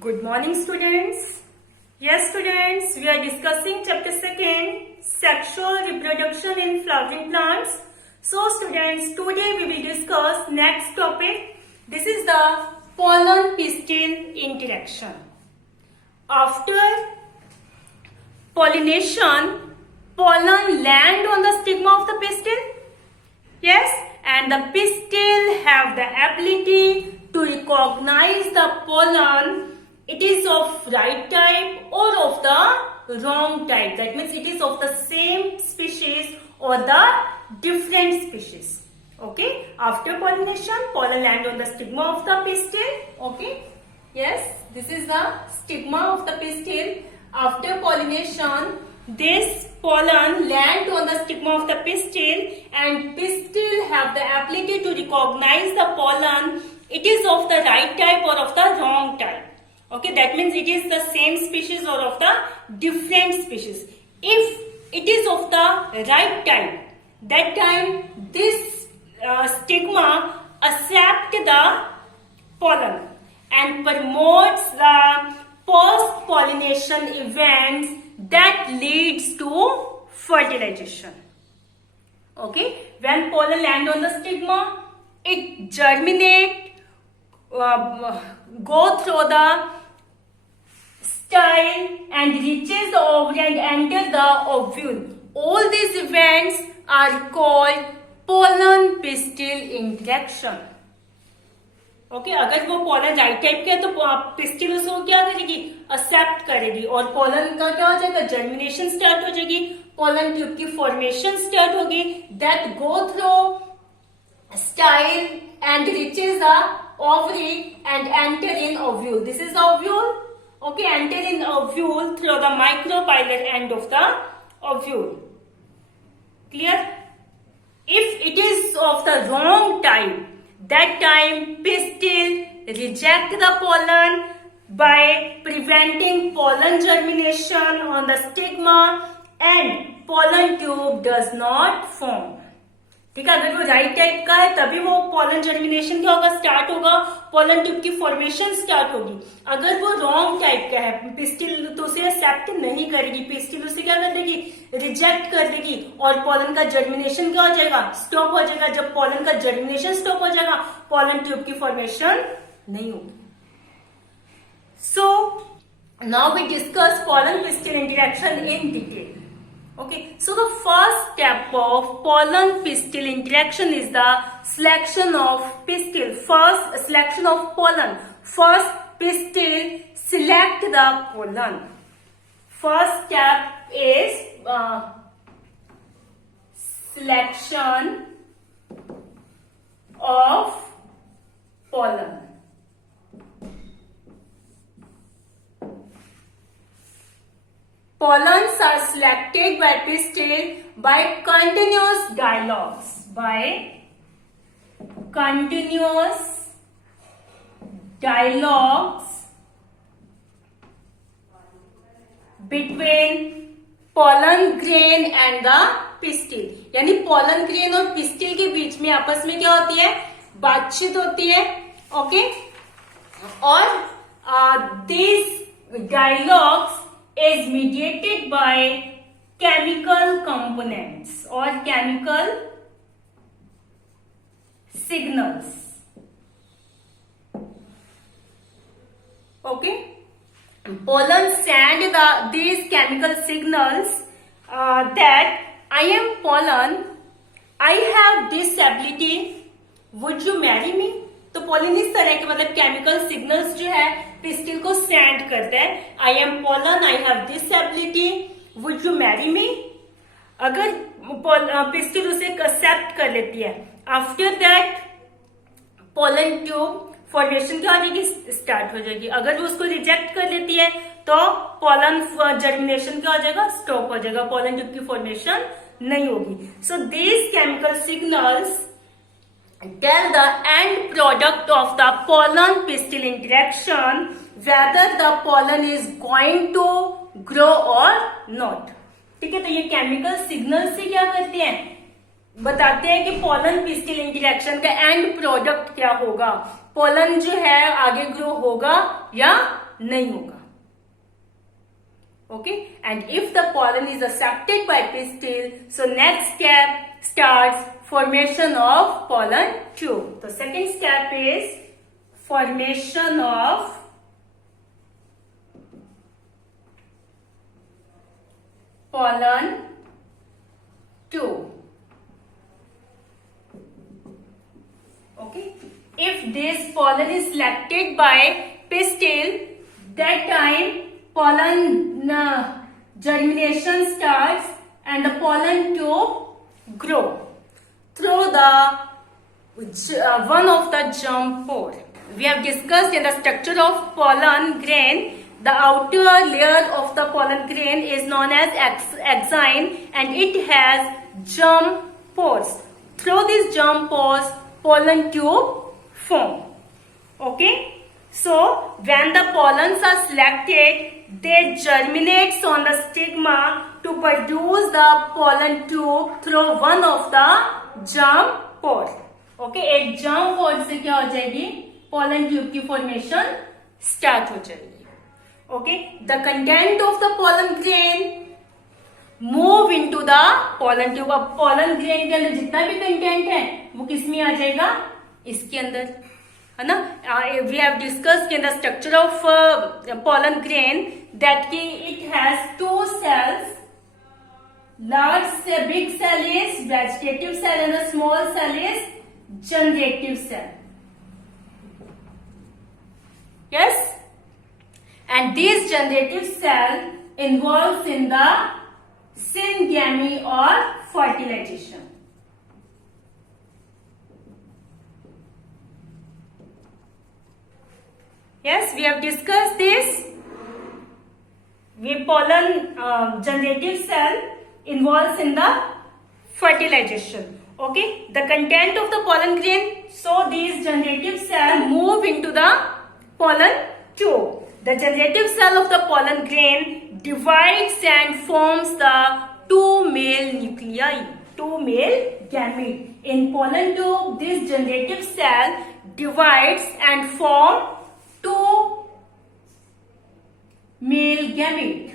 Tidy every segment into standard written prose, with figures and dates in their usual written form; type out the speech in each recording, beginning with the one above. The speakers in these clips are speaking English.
Good morning, students. Yes, students, we are discussing chapter 2nd, sexual reproduction in flowering plants. So, students, today we will discuss next topic. This is the pollen-pistil interaction. After pollination, pollen land on the stigma of the pistil. Yes, and the pistil have the ability to recognize the pollen. It is of right type or of the wrong type. That means it is of the same species or the different species. Okay. After pollination, pollen land on the stigma of the pistil. Okay. Yes, this is the stigma of the pistil. After pollination, this pollen land on the stigma of the pistil, and pistil have the ability to recognize the pollen. It is of the right type or of the wrong type. Okay, that means it is the same species or of the different species. If it is of the right type, that time this stigma accept the pollen and promotes the post-pollination events that leads to fertilization. Okay, when pollen land on the stigma, it germinate, go through the style and reaches the ovary and enter the ovule. All these events are called pollen-pistil interaction. Okay अगर वो pollen right type का है तो pistil उसको क्या करेगी, accept करेगी और पोलन का क्या हो जाएगा, जर्मिनेशन स्टार्ट हो जाएगी, पोलन ट्यूब की फॉर्मेशन स्टार्ट होगी, that go through style and reaches the ovary and enter in ovule. This is the ovule. Okay, enter in ovule through the micropylar end of the ovule. Clear? If it is of the wrong type, that time pistil reject the pollen by preventing pollen germination on the stigma and pollen tube does not form. ठीक है, अगर वो right type का है तभी वो pollen germination क्या होगा, स्टार्ट होगा, पोलन ट्यूब की फॉर्मेशन स्टार्ट होगी. अगर वो रॉन्ग टाइप का है, पिस्टिल तो उसे एक्सेप्ट नहीं करेगी, पिस्टिल उसे क्या कर देगी, रिजेक्ट कर देगी और पोलन का जर्मिनेशन क्या हो जाएगा, स्टॉप हो जाएगा. जब पोलन का जर्मिनेशन स्टॉप हो जाएगा, पोलन ट्यूब की फॉर्मेशन नहीं होगी. So now we discuss pollen pistil interaction in detail. Okay, so the first step of pollen-pistil interaction is the selection of pistil. First, selection of pollen. First, pistil select the pollen. First step is selection of pollen. Pollens are selected by pistil by continuous dialogues. By continuous dialogues between pollen grain and the pistil. यानी pollen grain और pistil के बीच में आपस में क्या होती है, बातचीत होती है. ओके, और these dialogues is mediated by chemical components or chemical signals. Okay, pollen send these chemical signals that I am pollen, I have this ability, would you marry me? तो पोलन इस तरह के मतलब केमिकल सिग्नल्स जो है pistil को send करता है. I am pollen, I have this ability, would you marry me? अगर पिस्टिल उसे एक्सेप्ट कर लेती है, after that pollen tube formation क्या हो जाएगी, स्टार्ट हो जाएगी. अगर वो उसको रिजेक्ट कर लेती है तो पोलन जर्मिनेशन क्या हो जाएगा, स्टॉप हो जाएगा, पोलन ट्यूब की फॉर्मेशन नहीं होगी. So these chemical signals tell the end product of the pollen-pistil interaction whether the pollen is going to grow or not. ठीक है, तो ये केमिकल सिग्नल से क्या करते हैं, बताते हैं कि पोलन पिस्टिल इंटरेक्शन का एंड प्रोडक्ट क्या होगा. पोलन जो है आगे ग्रो होगा या नहीं होगा. Okay, and if the pollen is accepted by pistil, so next step starts formation of pollen tube. The second step is formation of pollen tube. Okay, if this pollen is selected by pistil, that time pollen germination starts and the pollen tube grow through the one of the germ pore. We have discussed in the structure of pollen grain. The outer layer of the pollen grain is known as axine and it has germ pores. Through these germ pores, pollen tube form. Okay. So, when the pollens are selected, they germinate on the stigma to produce the pollen tube through one of the germ pore. Okay, एक germ pore से क्या हो जाएगी? Pollen tube की formation start हो जाएगी. Okay, the content of the pollen grain move into the pollen tube. अब pollen grain के अंदर जितना भी content है, वो किस में आ जाएगा? इसके अंदर. है ना. We have discussed in the structure of pollen grain that it has two cells. Large cell, big cell is vegetative cell and the small cell is generative cell. Yes, and this generative cell involves in the syngamy or fertilization. Yes, we have discussed this. We pollen generative cell involves in the fertilization. Okay, the content of the pollen grain. So these generative cell move into the pollen tube. The generative cell of the pollen grain divides and forms the two male nuclei, two male gamete. In pollen tube, this generative cell divides and forms two male gamete.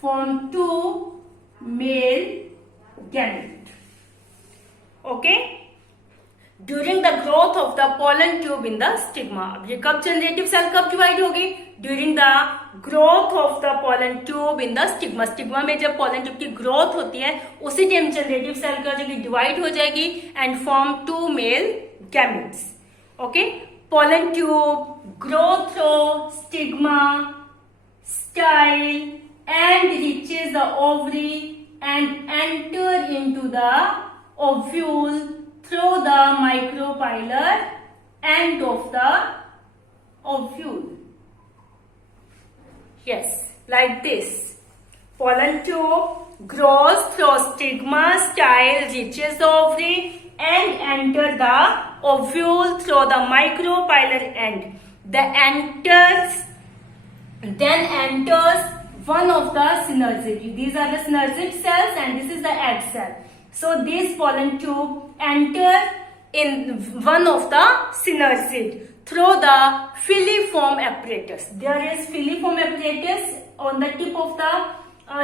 Form two male gamete. Okay. During the growth of the pollen tube in the stigma. अब ये कब generative cell कब divide होगी? During the growth of the pollen tube in the stigma. Stigma में जब pollen tube की growth होती है, उसी टाइम generative cell का जो divide हो जाएगी and form two male gametes. Okay. Pollen tube grow through stigma, style and reaches the ovary and enter into the ovule through the micropylar end of the ovule. Yes, like this. Pollen tube grows through stigma, style reaches the ovary and enter the ovule through the micropylar end. Then enters one of the synergid. These are the synergid cells and this is the egg cell. So this pollen tube enter in one of the synergid through the filiform apparatus. There is filiform apparatus on the tip of the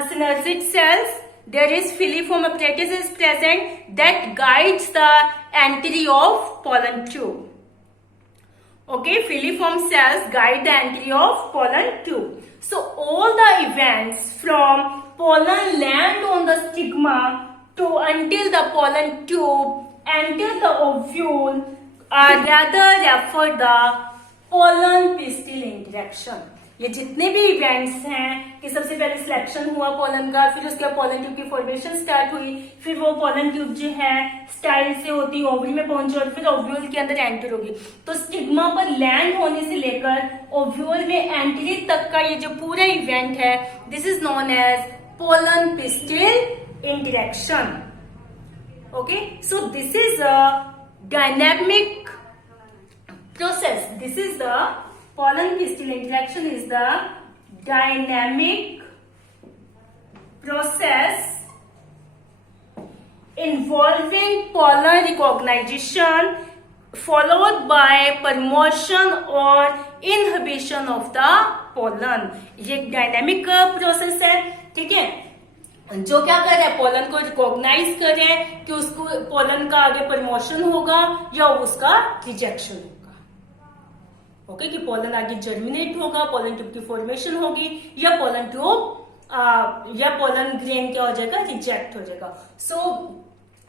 synergid cells. There is filiform apparatus is present that guides the entry of pollen tube. Okay, filiform cells guide the entry of pollen tube. So all the events from pollen land on the stigma to until the pollen tube enter the ovule are rather referred the pollen pistil interaction. ये जितने भी events हैं कि सबसे पहले selection हुआ pollen का, फिर उसके बाद पोलन ट्यूब की फॉर्मेशन स्टार्ट हुई, फिर वो पोलन ट्यूब जो है स्टाइल से होती ओवरी में पहुंची और फिर ओव्यूल के अंदर एंटर होगी. तो स्टिग्मा पर लैंड होने से लेकर ओव्यूल में एंट्री तक का ये जो पूरा इवेंट है, this is known as pollen pistil interaction. Okay, so this is a dynamic process. This is the pollen pistil interaction is the dynamic process involving pollen recognition followed by permotion or inhibition of the pollen. ये dynamic process है, ठीक है, जो क्या कर रहा है, pollen को रिकॉग्नाइज कर रहे हैं कि उसको पोलन का आगे प्रमोशन होगा या उसका रिजेक्शन होगा. ओके, कि पोलन आगे जर्मिनेट होगा, पोलन ट्यूब की फॉर्मेशन होगी, या पोलन ट्यूब या पोलन ग्रेन क्या हो जाएगा, रिजेक्ट हो जाएगा. So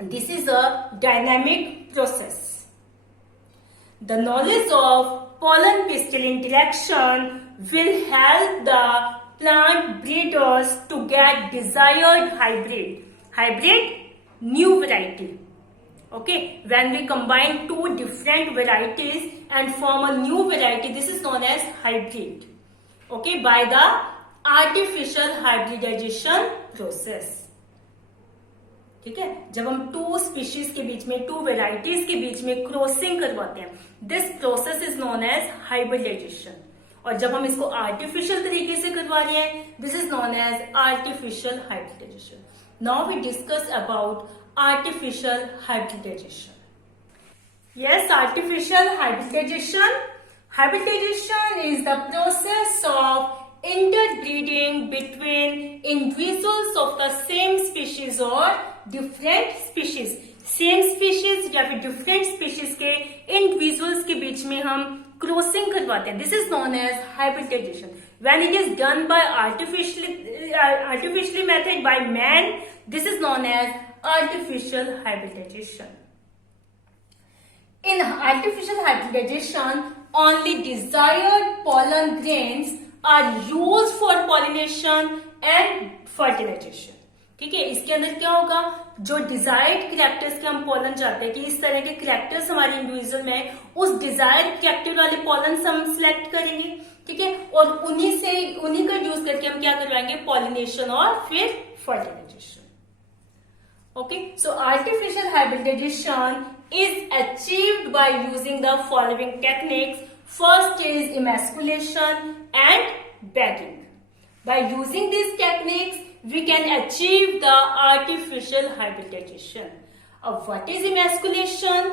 this is a dynamic process. The knowledge of pollen-pistil interaction will help the plant breeders to get desired hybrid new variety. Okay, when we combine two different varieties and form a new variety, this is known as hybrid. Okay, by the artificial hybridization process. ठीक है, जब हम to species के बीच में, to varieties के बीच में crossing करवाते हैं, this process is known as hybridization. और जब हम इसको आर्टिफिशियल तरीके से करवा रहे हैं, this is known as artificial hybridization. Now we discuss about artificial hybridization. Yes, artificial hybridization. Hybridization is the process of interbreeding between individuals of the same species or different species. Same species या फिर different species के individuals के बीच में हम crossing करवाते हैं. This is known as hybridization. When it is done by artificially method by man, this is known as artificial hybridization. In artificial hybridization, only desired pollen grains are used for pollination and fertilization. ठीक है, इसके अंदर क्या होगा, जो desired characters के हम pollen चाहते हैं कि इस तरह के कैरेक्टर्स हमारे इंडिविजुअल में, उस डिजायर्ड कैरेक्टर वाले पोलन हम सिलेक्ट करेंगे. ठीक है, और उन्हीं का यूज करके हम क्या करवाएंगे, पॉलिनेशन और फिर fertilisation. Okay, so artificial hybridization is achieved by using the following techniques. First is emasculation and bagging. By using these techniques, we can achieve the artificial hybridization. What is emasculation?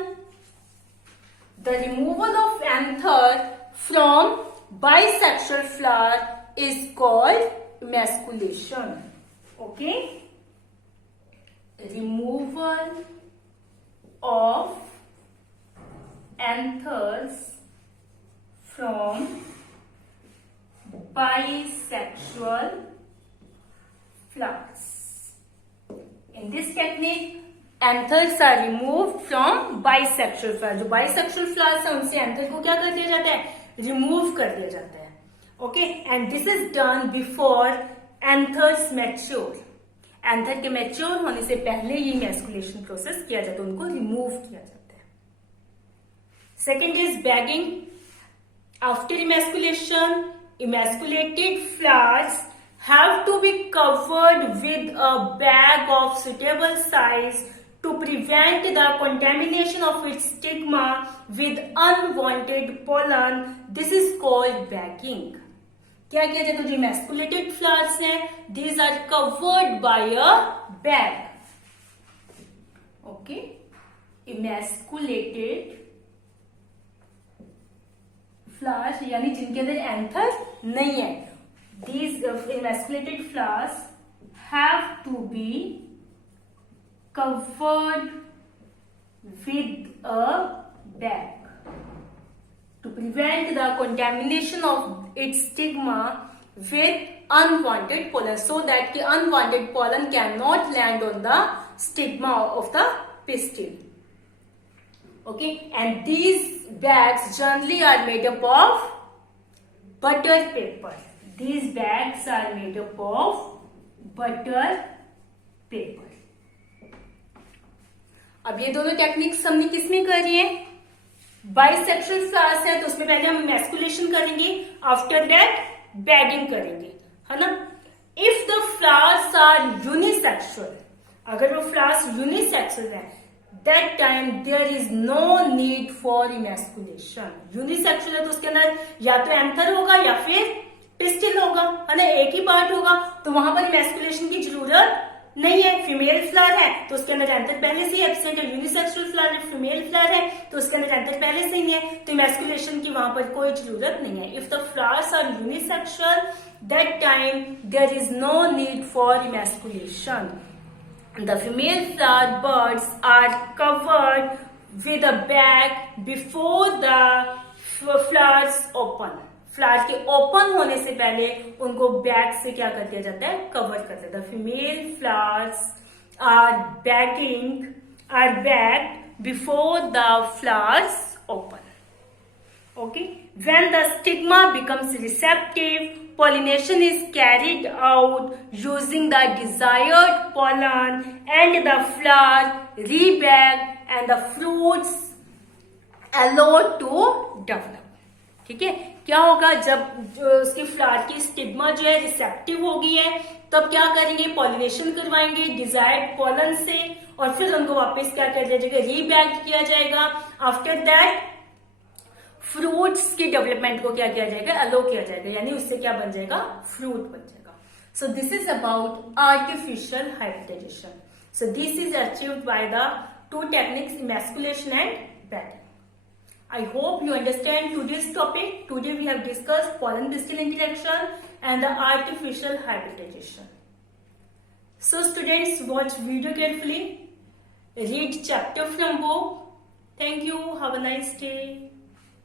The removal of anther from bisexual flower is called emasculation. Okay? Removal of anthers from bisexual flowers. In this technique, anthers are removed from bisexual flowers. जो bisexual flowers है उनसे anther को क्या कर दिया जाता है, remove कर दिया जाता है. Okay, and this is done before anthers mature. Anther के मैच्योर होने से पहले ही इमैस्कुलेशन प्रोसेस किया जाता है, उनको रिमूव किया जाता है. Second is bagging. After emasculation, emasculated flowers have to be covered with a bag of suitable size to prevent the contamination of its stigma with unwanted pollen. This is called bagging. क्या किया जाता है, जो emasculated flowers हैं, these are covered by a bag. Okay, emasculated flowers यानी जिनके अंदर anther नहीं है, these emasculated flowers have to be covered with a bag to prevent the contamination of its stigma with unwanted pollen, so that the unwanted pollen cannot land on the stigma of the pistil. Okay, and these bags generally are made up of butter paper. These bags are made up of butter paper. अब ये दोनों techniques हमने किसमें करी है, bisexual flowers है तो उसमें पहले हम इमैस्कुलेशन करेंगे, आफ्टर दैट बैगिंग करेंगे, है ना. If the flowers are unisexual, अगर वो फ्लावर्स यूनिसेक्सुअल है, that time there is no need for emasculation. Unisexual है तो उसके अंदर या तो एंथर होगा या फिर पिस्टिल होगा, है ना, एक ही पार्ट होगा, तो वहां पर इमैस्कुलेशन की जरूरत नहीं है। फीमेल फ्लावर है तो उसके अंदर एंथर पहले से ही एब्सेंट है। यूनिसेक्सुअल फ्लावर है, फीमेल फ्लावर है तो उसके अंदर एंथर पहले से ही है, तो इमैस्कुलेशन की वहां पर कोई जरूरत नहीं है। If the flowers are unisexual that time there is no need for emasculation. The female flower buds are covered with a bag before the flowers open. Flower के ओपन होने से पहले उनको बैग से क्या कर दिया जाता है, कवर कर दिया जाता है। Female flowers are bagged before the flowers open. Okay, when the stigma becomes receptive, pollination is carried out using the desired pollen and the flower rebag and the fruits allowed to develop. ठीक है, क्या होगा जब उसकी flower की stigma जो है receptive हो गई है, तब क्या करेंगे, पॉलिनेशन करवाएंगे डिजायर्ड पॉलन से और फिर उनको वापस क्या कर दिया जाएगा, रीबैग किया जाएगा. आफ्टर दैट फ्रूट्स की डेवलपमेंट को क्या किया जाएगा, अलो किया जाएगा, यानी उससे क्या बन जाएगा, फ्रूट बन जाएगा. So this is about artificial hybridization. So this is achieved by the two techniques, emasculation and bagging. I hope you understand today's topic. Today we have discussed pollen-pistil interaction and the artificial hybridization. So students, watch video carefully. Read chapter from book. Thank you. Have a nice day.